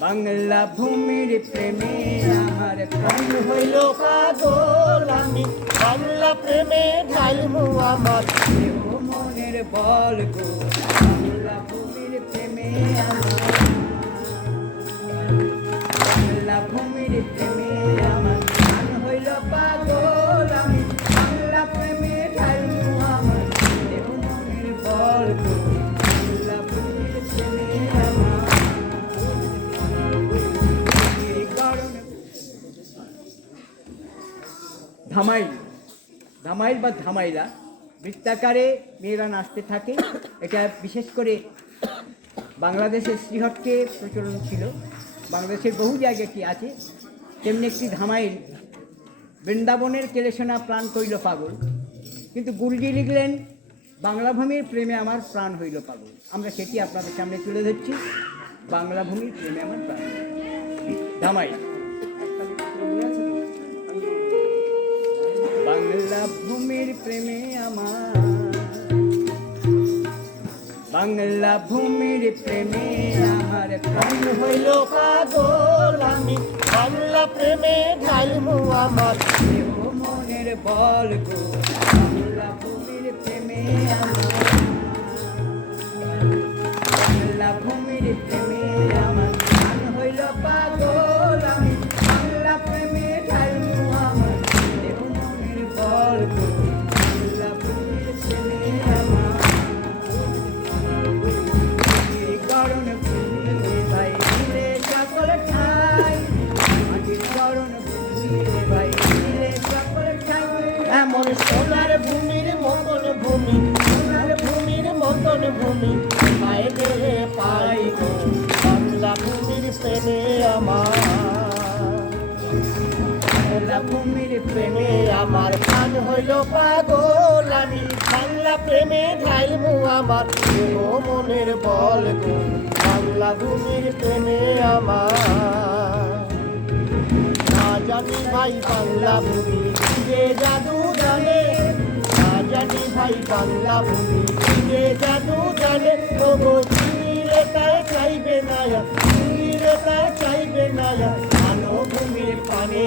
বাংলা ভূমির প্রেমে আমার প্রাণ হইল পাগল আমি। বাংলা প্রেমে ঢালমু আমার। মনের বল গো, বাংলা ভূমির প্রেমে আমার ধামাইল। ধামাইল বা ধামাইলা, বৃত্তাকারে মেয়েরা নাচতে থাকে। এটা বিশেষ করে বাংলাদেশের শ্রীহটকে প্রচলন ছিল। বাংলাদেশের বহু জায়গায় কি আছে। তেমনি একটি ধামাইল, বৃন্দাবনের কেলেশনা প্রাণ কইল পাগল। কিন্তু গুরুজি লিখলেন, বাংলা ভূমির প্রেমে আমার প্রাণ হইল পাগল। আমরা সেটি আপনাদের সামনে তুলে ধরছি। বাংলা ভূমির প্রেমে আমার প্রাণ ধামাইল। ভূমির প্রেমে আমার। বাংলা ভূমির প্রেমে আমার। প্রাণ হইল পাগল আমি বাংলা প্রেমে ঢালমু আমার। মনের বল গো। এমন সোনার ভূমির মতন ভূমি সোনার ভূমির মতন ভূমি। বাংলা ভূমির প্রেমে আমার প্রাণ হইল পাগল। আমি বাংলা প্রেমে ঢাইলমু আমার মনের বল গো। বাংলা ভূমির প্রেমে আমার। না জানি ভাই বাংলা ভূমি যে জাদু জানে। না জানি ভাই বাংলা ভূমি যে জাদু জানে। তবু চিনিলে তাই চাইবে না চিনিলে তাই চাইবে না ভূমির পানে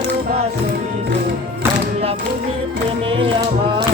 বাংলার বাংলা ভূমির প্রেমে আমার